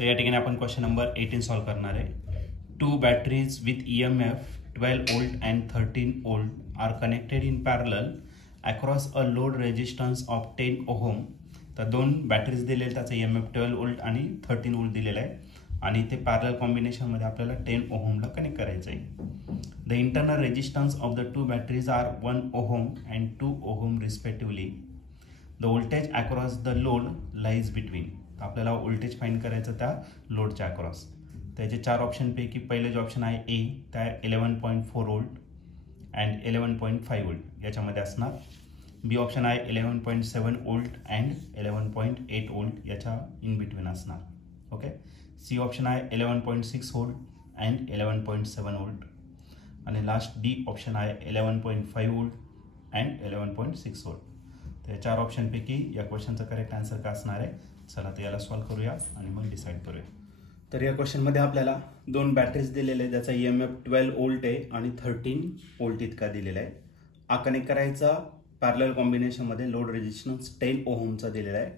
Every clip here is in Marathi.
तर या ठिकाणी आपण क्वेश्चन नंबर 18 सॉल्व करणार आहे. 2 batteries with EMF 12 volt and 13 volt are connected in parallel across a load resistance of 10 ohm. तर दोन बॅटरीज दिलेले, त्याचा EMF 12 volt आणि 13 volt दिलेला आहे आणि ते पॅरलल कॉम्बिनेशनमध्ये आपल्याला 10 ohmला कनेक्ट करायचं आहे. The internal resistance of the two batteries are 1 ohm and 2 ohm respectively. The voltage across the load lies between. आपल्याला व्होल्टेज फाइंड करायचं त्या लोडच्या अक्रॉस. त्याचे 4 ऑप्शनपैकी पहिले जे ऑप्शन आहे ए, त्या 11.4 volt अँड 11.5 volt याच्यामध्ये असणार. बी ऑप्शन आहे 11.7 volt अँड 11.8 volt याच्या इन बिटवीन असणार. ओके. सी ऑप्शन आहे 11.6 volt अँड 11.7 volt आणि लास्ट डी ऑप्शन आहे 11.5 volt अँड 11.6 volt. तर 4 ऑप्शनपैकी या क्वेश्चनचा करेक्ट आन्सर का असणार आहे. चला तर याला सॉल्व करूया आणि मग डिसाईड करूया. तर या क्वेश्चनमध्ये आपल्याला दोन बॅटरीज दिलेले आहेत, ज्याचा EMF 12 volt आहे आणि 13 volt इतका दिलेला आहे. हा कनेक्ट करायचा पॅरलल कॉम्बिनेशनमध्ये लोड रेजिस्टन्स 10 ohmचा दिलेला आहे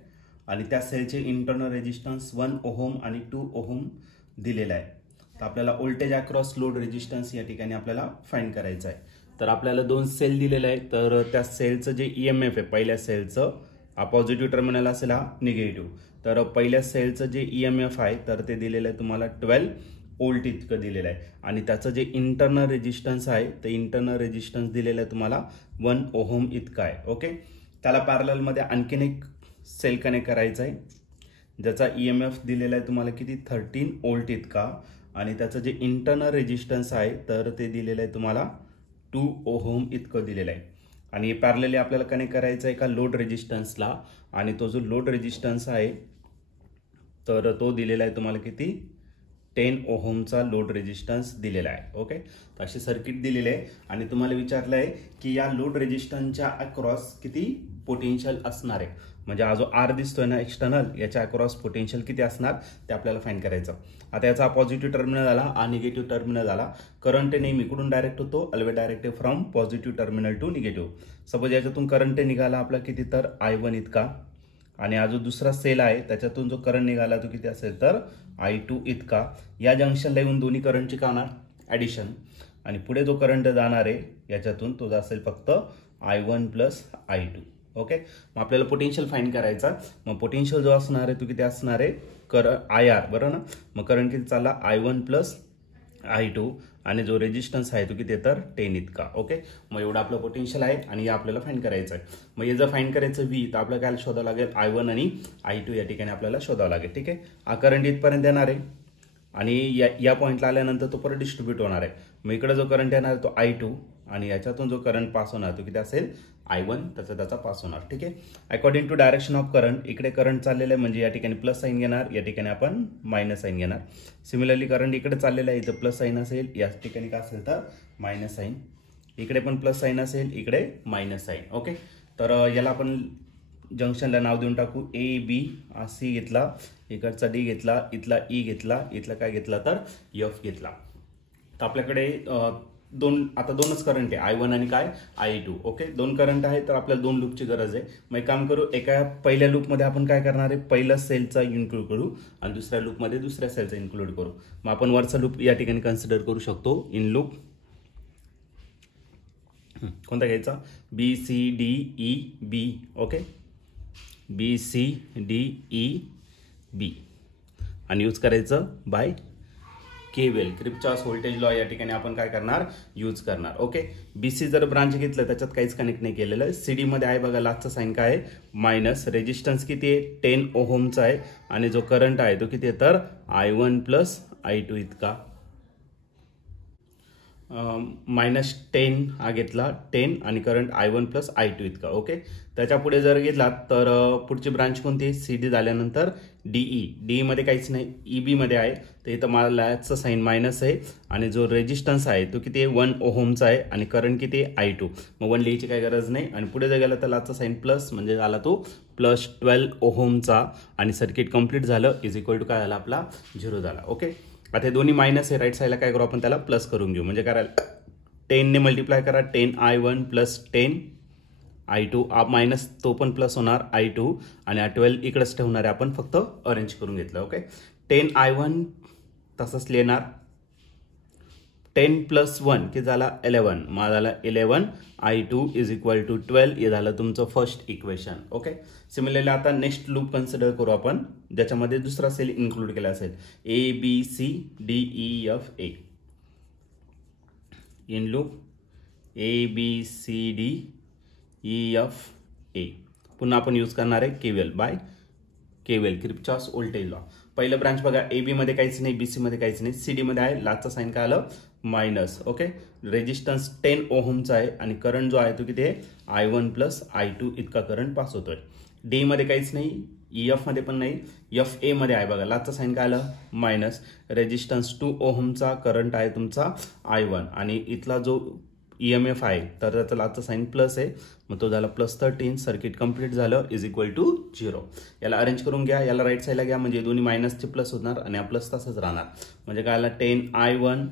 आणि त्या सेलचे इंटरनल रेजिस्टन्स 1 ohm आणि 2 ohm दिलेला आहे. तर आपल्याला व्होल्टेज अक्रॉस लोड रेजिस्टन्स या ठिकाणी आपल्याला फाइंड करायचं आहे. तर आपल्याला दोन सेल दिलेले आहे, तर त्या सेलचं जे EMF आहे पहिल्या सेलचं, हा पॉझिटिव्ह टर्मिनल असेल, हा निगेटिव्ह. तर पहिल्या सेलचं जे EMF आहे तर ते दिलेलं आहे तुम्हाला 12 volt इतकं दिलेलं आहे आणि त्याचं जे इंटरनल रेजिस्टन्स आहे ते इंटरनल रेजिस्टन्स दिलेलं आहे तुम्हाला 1 ohm इतका आहे. ओके. त्याला पॅरललमध्ये आणखीन एक सेल कनेक्ट करायचा आहे, ज्याचा EMF दिलेला आहे तुम्हाला किती 13 volt इतका आणि त्याचं जे इंटरनल रेजिस्टन्स आहे तर ते दिलेलं आहे तुम्हाला 2 ohm इतकं दिलेलं आहे. आणि पॅरलली आपल्याला कनेक्ट करायचं आहे एका लोड रेजिस्टन्सला आणि तो जो लोड रेजिस्टन्स आहे तर तो दिलेला आहे तुम्हाला किती 10 ohmचा लोड रेजिस्टन्स दिलेला आहे. ओके. तर अशी सर्किट दिलेली आहे आणि तुम्हाला विचारलं आहे की या लोड रेजिस्टन्सच्या अक्रॉस किती पोटेन्शियल असणार आहे. म्हणजे हा जो R दिसतोय ना एक्सटर्नल, याच्या अक्रॉस पोटेन्शियल किती असणार ते आपल्याला फाइंड करायचं. आता याचा पॉझिटिव्ह टर्मिनल आला, हा निगेटिव्ह टर्मिनल आला. करंट नेहमी इकडून डायरेक्ट होतो, always direct from positive terminal to negative. Suppose याच्यातून करंट निघाला आपला किती तर I1 इतका आणि हा जो दुसरा सेल आहे त्याच्यातून जो करंट निघाला तो किती असेल तर I2 इतका. या जंक्शनला येऊन दोन्ही करंटची काय होणार ॲडिशन आणि पुढे जो करंट जाणार आहे याच्यातून तो असेल फक्त I1 प्लस I2. ओके. मग आपल्याला पोटेन्शियल फाइंड करायचा. मग पोटेन्शियल जो असणार आहे तो किती असणार आहे IR, बरं ना. मग करंट किती चालला I1 प्लस I2 आणि जो रेजिस्टन्स आहे तो किती तर 10 इतका. ओके. मग एवढं आपलं पोटेन्शियल आहे आणि आपल्याला फाइंड करायचं आहे. मग हे जर फाइंड करायचं V तर आपल्याला काय शोधावं लागेल I1 आणि I2 या ठिकाणी आपल्याला शोधावं लागेल. ठीक आहे. हा करंट इथपर्यंत येणार आहे आणि या पॉईंटला आल्यानंतर तो परत डिस्ट्रीब्यूट होणार आहे. मग इकडे जो करंट येणार तो I2 आणि याच्यातून जो करंट पास होणार तो किती असेल I1, त्याचा पास होणार. ठीक आहे. According to direction of current, इकडे करंट चाललेलं आहे म्हणजे या ठिकाणी प्लस साईन घेणार, या ठिकाणी आपण मायनस साईन घेणार. सिमिलरली करंट इकडे चाललेलं आहे, इथं प्लस साईन असेल, या ठिकाणी काय असेल तर मायनस साईन. इकडे पण प्लस साईन असेल, इकडे मायनस साईन. ओके. तर याला आपण जंक्शनला नाव देऊन टाकू AB. C घेतला, इकडचा D घेतला, इथला E घेतला, इथला काय घेतला तर F घेतला. तर आपल्याकडे आता दोनच करंट आहे, I1 आणि काय I2. ओके. दोन करंट आहे तर आपल्याला दोन लूपची गरज आहे. मग एक काम करू, एका पहिल्या लूपमध्ये आपण काय करणार आहे पहिल्या सेलचा इन्क्लूड करू आणि दुसऱ्या लूपमध्ये दुसऱ्या सेलचा इन्क्लूड करू. मग आपण वरचा लूप या ठिकाणी कन्सिडर करू शकतो. इन लूप कोणता घ्यायचा BCDEB. ओके. BCDEB आणि यूज करायचं by KVL, Kirchhoff's voltage law या ठिकाणी आपण काय करणार यूज करणार. ओके. BC जर ब्रांच घेतलं त्याच्यात काहीच कनेक्ट नाही केलेलं. CD मध्ये आहे बघा, लास्टचा साईन काय आहे मायनस. रेजिस्टन्स किती आहे 10 ohmचा आहे आणि जो करंट आहे तो किती आहे तर I1 प्लस I2 इतका. -10 हा घेतला 10 आणि करंट I1 प्लस I2 इतका. ओके. त्याच्या पुढे जर घेतला तर पुढची ब्रांच कोणती CD झाल्यानंतर DE मध्ये काहीच नाही, EB मध्ये आहे. तर इथं मला याचं साईन मायनस आहे आणि जो रेजिस्टन्स आहे तो किती आहे 1 ohmचा आहे आणि करंट किती आहे I2. मग 1 लिहायची काही गरज नाही आणि पुढे जर गेला तर लाचा साईन प्लस म्हणजे झाला तो प्लस 12 ohmचा आणि सर्किट कंप्लीट झालं इज इक्वल टू काय झाला आपला 0 झाला. ओके. आता हे दोन्ही मायनस आहे, राईट साईडला काय करू आपण त्याला प्लस करून घेऊ. म्हणजे काय 10 ने मल्टिप्लाय करा 10 I1 प्लस 10 I2 मायनस तो पण प्लस होणार I2 आणि 12 इकडेच ठेवणार आहे आपण, फक्त अरेंज करून घेतलं. ओके. 10I1 तसंच लिहिणार, 10 + 1 की झाला 11, मग झाला 11I2 = 12. हे झालं तुमचं फर्स्ट इक्वेशन. ओके. सिमिलरली आता नेक्स्ट लूप कन्सिडर करू आपण, ज्याच्यामध्ये दुसरा सेल इन्क्लूड केला असेल, ABCDEFA. In loop ABCDEFA. पुन्हा आपण यूज करणार आहे KVL by KVL, Kirchhoff's voltage law. पहिलं ब्रांच बघा, AB मध्ये काहीच नाही, BC मध्ये काहीच नाही, CD मध्ये आहे. लास्टचा साइन काय आलं? मायनस. ओके. रेजिस्टन्स 10 ओहमचा आहे आणि करंट जो आहे तो किती आहे? I1 + I2 इतका करंट पास होतोय. D मध्ये काहीच नाही, EF मध्ये पण नाही, FA मध्ये आहे बघा. लास्टचा साइन काय आलं? मायनस. रेजिस्टन्स 2 ओहमचा करंट आहे तुमचा I1 आणि इथला जो EMF आहे तर त्याचा लास्टचा साइन प्लस आहे, मग तो झाला +13. सर्किट कंप्लीट झालं = 0. याला अरेंज करून घ्या, याला राईट साईडला घ्या, म्हणजे दोन्ही मायनसचे प्लस होणार आणि हा प्लस तसंच राहणार. म्हणजे काय आला? 10I1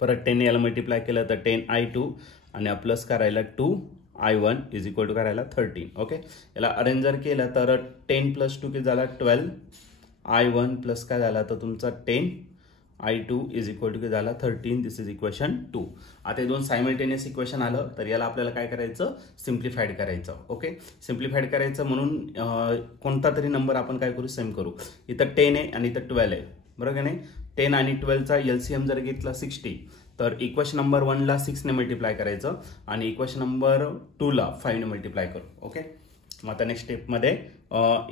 परत 10 याला मल्टिप्लाय केलं तर 10I2 आणि हा प्लस करायला 2I1 = करायला 13. ओके. याला अरेंज जर केलं तर 10 + 2 किती झाला? 12I1 प्लस काय झाला तर तुमचा 10I2 = झाला 13. दिस इज इक्वेशन 2. आता हे दोन सायमल्टेनियस इक्वेशन आलं तर याला आपल्याला काय करायचं? सिम्प्लिफाईड करायचं. ओके. सिम्प्लिफाईड करायचं म्हणून कोणता तरी नंबर आपण काय करू? सेम करू. इथं 10 आहे आणि इथं 12 आहे, बरोबर का नाही? 10 आणि 12चा LCM जर घेतला 60 तर इक्वेशन नंबर 1 ला 6 ने मल्टिप्लाय करायचं आणि इक्वेशन नंबर 2 ला 5 ने मल्टिप्लाय करू. ओके. मग आता नेक्स्ट स्टेपमध्ये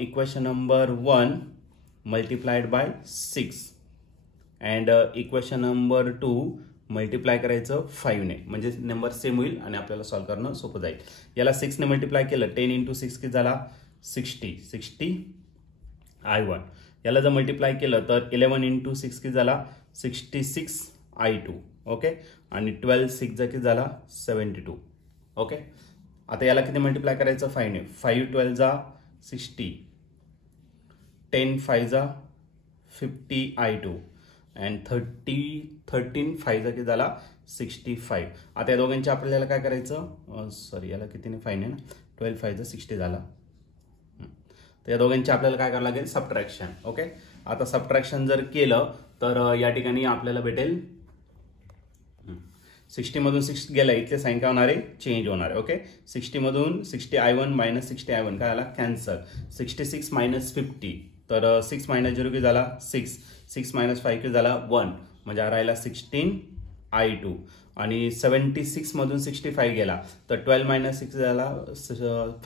equation number 1 multiplied by 6 and equation number 2 multiply करायचं 5 ने, म्हणजे नंबर सेम होईल आणि आपल्याला सॉल्व्ह करणं सोपं जाईल. याला 6 ने मल्टिप्लाय केलं, 10 × 6 किती झाला? 60I1. याला जर मल्टिप्लाय केलं तर 11 × 6 किती झाला? 66I2. ओके. आणि 12 × 6 किती झाला? 72. ओके. आता याला किती मल्टिप्लाय करायचं? 5 ने. 5 × 12 60, 10 × 5 50I2 अँड 13 × 5 किती झाला? 65. आता या दोघांची आपल्याला काय करायचं? सॉरी, याला कितीने? 5 ने ना. 12 × 5 60 झाला. तर या दोघांची आपल्याला काय करावं लागेल? सबट्रॅक्शन. ओके. आता सबट्रॅक्शन जर केलं तर या ठिकाणी आपल्याला भेटेल 60 मधून 6 गेला, इथले साइन काय होणार आहे? चेंज होणार आहे. ओके. 60 मधून 60I1 - 60I1 काय आला? कॅन्सल. 66 - 50 तर 6 - 0 किती झाला? 6. 6 - 5 किती झाला? 1. म्हणजे हा राहिला 16I2 आणि 76 मधून 65 गेला तर 12 - 6 झाला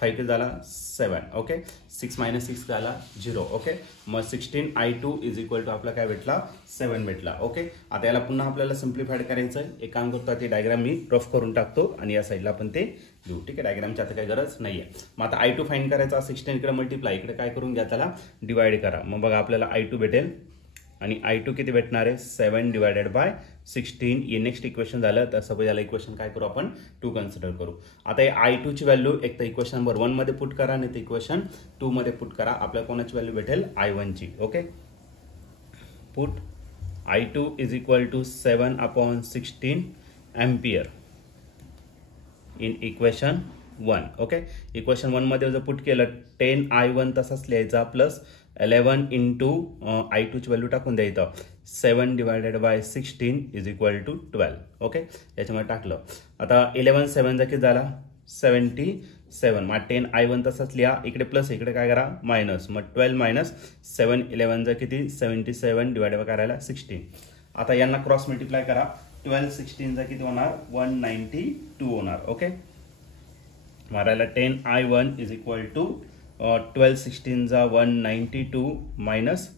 5 किती झाला? 7. ओके. 6 - 6 झाला 0. ओके. मग 16I2 = आपला काय भेटला? 7 भेटला. ओके. आता याला पुन्हा आपल्याला सिम्प्लिफाईड करायचं आहे. एक काम करतो, ते डायग्राम मी रफ करून टाकतो आणि या साईडला आपण ते घेऊ. ठीक आहे. डायग्रामची आता काही गरज नाही आहे. मग आता I2 फाइंड करायचा. 16 इकडे मल्टिप्लाय, इकडे काय करून घ्या? त्याला डिवाइड करा. मग बघा आपल्याला I2 भेटेल आणि I2 किती भेटणार आहे? 7 / 16. हे नेक्स्ट इक्वेशन झालं. तर सपोज याला इक्वेशन काय करू आपण? 2 कन्सिडर करू. आता हे I2 ची व्हॅल्यू एक तर इक्वेशन नंबर 1 मध्ये पुट करा, नाही तर इक्वेशन 2 मध्ये पुट करा. आपल्याला कोणाची व्हॅल्यू भेटेल? I1 ची. Okay. Put I2 = 7/16 ampere in equation 1. Okay. Equation 1 मध्ये जर पुट केलं 10I1 तसाच लिहायचा प्लस 11 × I2 ची व्हॅल्यू टाकून द्यायचं. 7 / 16 = 12. ओके. याच्यामध्ये टाकलं. आता 11 × 7 किती झाला? 77. मग 10I1 तसाच लिहा, इकडे प्लस, इकडे काय करा? मायनस. मग 12 - 7 11 किती? 77 / करायला 16. आता यांना क्रॉस मल्टिप्लाय करा. 12 16 किती होणार? 192 होणार. ओके. मारायला 10I1 = 12 16 192 मायनस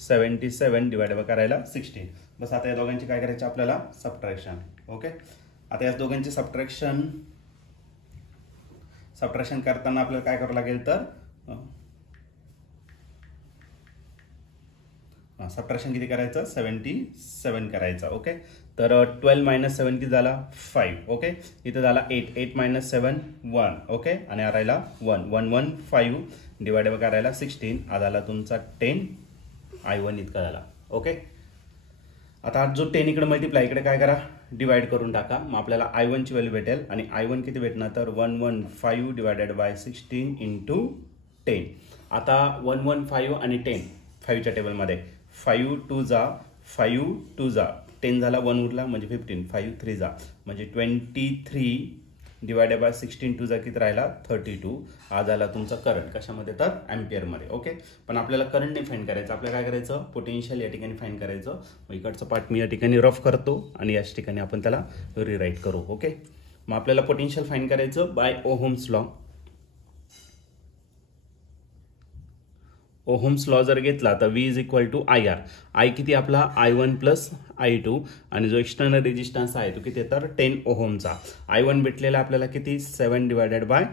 77 / करायला 16. बस आता या दोघांची काय करायची आपल्याला? सबट्रॅक्शन. ओके. आता या दोघांची सबट्रॅक्शन करताना आपल्याला काय करावं लागेल? तर सबट्रॅक्शन किती करायचं? 77 करायचं. ओके. तर 12 - 7 किती झाला? 5. ओके. इथं झाला 8. 8 - 7 1. ओके. आणि हा राहिला 1. 115 / करायला 16. हा झाला तुमचा 10I1 इतका झाला. ओके. आता जो 10 इकडे मल्टिप्लाय, इकडे काय करा? डिवाइड करून टाका. मग आपल्याला I1 ची व्हॅल्यू भेटेल आणि I1 किती भेटणार? तर 115 / 16 × 10. आता 115 आणि 10 5च्या टेबलमध्ये 5 2 जा 5 2 जा 10 झाला, 1 उरला म्हणजे 15, 5 3 जा म्हणजे 23 डिवायडेड बाय 16 2 जा किती राहिला 32. हा झाला तुमचा करंट कशामध्ये तर अँपिअरमध्ये. ओके, पण आपल्याला करंट नाही फाइंड करायचं, आपल्याला काय करायचं पोटेन्शियल या ठिकाणी फाइंड करायचं. मग इकडचा पार्ट मी या ठिकाणी रफ करतो आणि याच ठिकाणी आपण त्याला रिराईट करू. ओके, मग आपल्याला पोटेन्शियल फाइंड करायचं by Ohm's law. Ohm's law जर घेतला तर V is equal to IR. I किती आपला I1 प्लस I2 आणि जो एक्सटर्नल रेजिस्टन्स आहे तो किती तर 10 ओहमचा. I1 भेटलेला आपल्याला किती 7 डिवायडेड बाय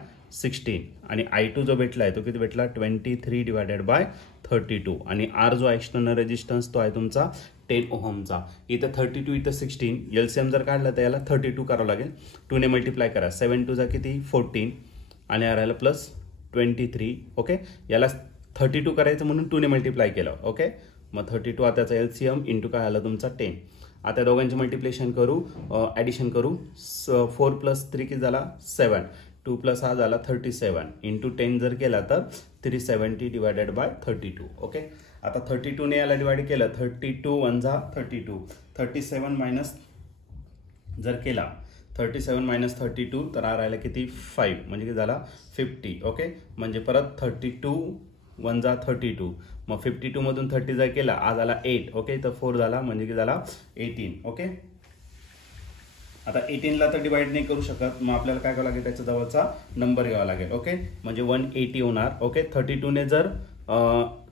16 आणि I2 जो भेटला आहे तो किती भेटला 23 डिवायडेड बाय 32 आणि R जो एक्सटर्नल रेजिस्टन्स तो आहे तुमचा 10 ओहमचा. इथं 32 इथं 16 LCM जर काढला तर याला 32 करावं लागेल. 2 ने मल्टिप्लाय करा 7 2 जा किती 14 आणि राहिला प्लस 23. ओके, याला 32 करायचं म्हणून 2 ने मल्टिप्लाय केलं. ओके, मग 32 आताचा LCM इंटू काय आला तुमचा 10. आता दोघांचे मल्टिप्लेशन करू, ॲडिशन करू. 4 प्लस 3 किती झाला 7, 2 प्लस हा झाला 37 इंटू 10 जर केला तर 370 डिवायडेड बाय 32. ओके, आता 32 ने याला डिवाइड केलं 32 1 जा 32, 37 मायनस जर केला 37 मायनस 32 तर हा राहिला किती 5 म्हणजे किती झाला 50. ओके, म्हणजे परत 32 1 जा 32, मग 52 मधून 30 जर केला आज आला 8. ओके, तर 4 झाला म्हणजे की झाला 18. ओके, आता 18ला तर डिवाइड नाही करू शकत, मग आपल्याला काय करावं लागेल त्याच्या जवळचा नंबर घ्यावा लागेल. ओके, म्हणजे 180 होणार. ओके, 32 ने जर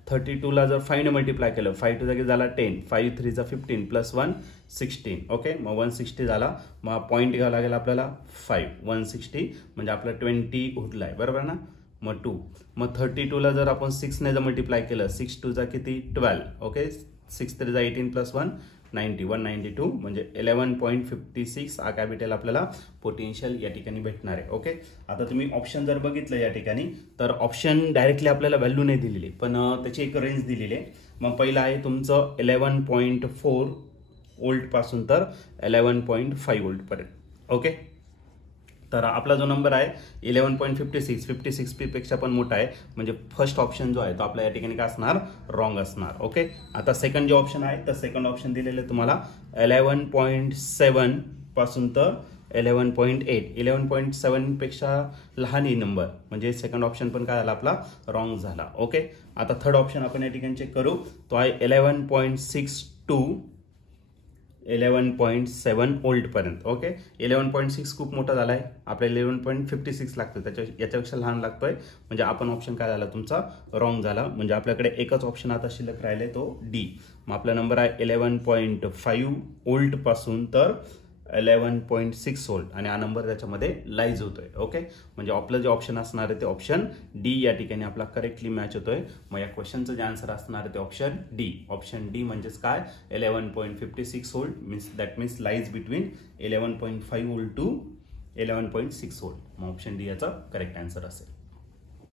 32ला जर 5 ने मल्टिप्लाय केलं 5 2 जागी झाला 10, 5 3 जा 15 प्लस 1 16. ओके, मग 160 झाला. मग पॉईंट घ्यावा लागेल आपल्याला 5, 160 म्हणजे आपला 20 उरलाय बरोबर ना. मग 2, मग 32ला जर आपण 6 ने जर मल्टिप्लाय केलं 6 2 जा किती 12. ओके, 6 3 जा 18 प्लस 1 90, 192 म्हणजे 11.56 हा कॅपिटल आपल्याला पोटेन्शियल या ठिकाणी भेटणार आहे. ओके, आता तुम्ही ऑप्शन जर बघितलं या ठिकाणी तर ऑप्शन डायरेक्टली आपल्याला व्हॅल्यू नाही दिलेली पण त्याची एक रेंज दिलेली आहे. मग पहिलं आहे तुमचं 11.4 वोल्ट पासून तर 11.5 वोल्ट पर्यंत. ओके, तर आपला जो नंबर आहे 11.56 56 पेक्षा पण मोठा आहे म्हणजे फर्स्ट ऑप्शन जो आहे तो आपल्या या ठिकाणी काय असणार रॉंग असणार. ओके, आता सेकंड जो ऑप्शन आहे तर सेकंड ऑप्शन दिलेलं आहे तुम्हाला 11.7 पासून तर 11.8, 11.7 पेक्षा लहान आहे नंबर म्हणजे सेकंड ऑप्शन पण काय झाला आपला रॉंग झाला. ओके, आता थर्ड ऑप्शन आपण या ठिकाणी चेक करू, तो आहे 11.6 टू 11.7 वोल्ट पर्यंत. ओके, 11.6 खूप मोठा झालाय, आपल्याला 11.56 लागतो, याच्यापेक्षा लहान लागतोय म्हणजे आपण ऑप्शन काय झाला तुमचा रॉंग झाला. म्हणजे आपल्याकडे एकच ऑप्शन आता शिल्लक राहिले तो डी. मग आपला नंबर आहे 11.5 वोल्ट पासून तर 11.6 वोल्ट आणि हा नंबर त्याच्यामध्ये लाईज होतोय. ओके, म्हणजे आपलं जे ऑप्शन असणार आहे ते ऑप्शन डी या ठिकाणी आपला करेक्टली मॅच होतोय. मग या क्वेश्चनचं जे आन्सर असणार आहे ते ऑप्शन डी. ऑप्शन डी म्हणजेच काय 11.56 volt means that means lies between 11.5 volt to 11.6 volt. मग ऑप्शन डी याचा करेक्ट आन्सर असेल.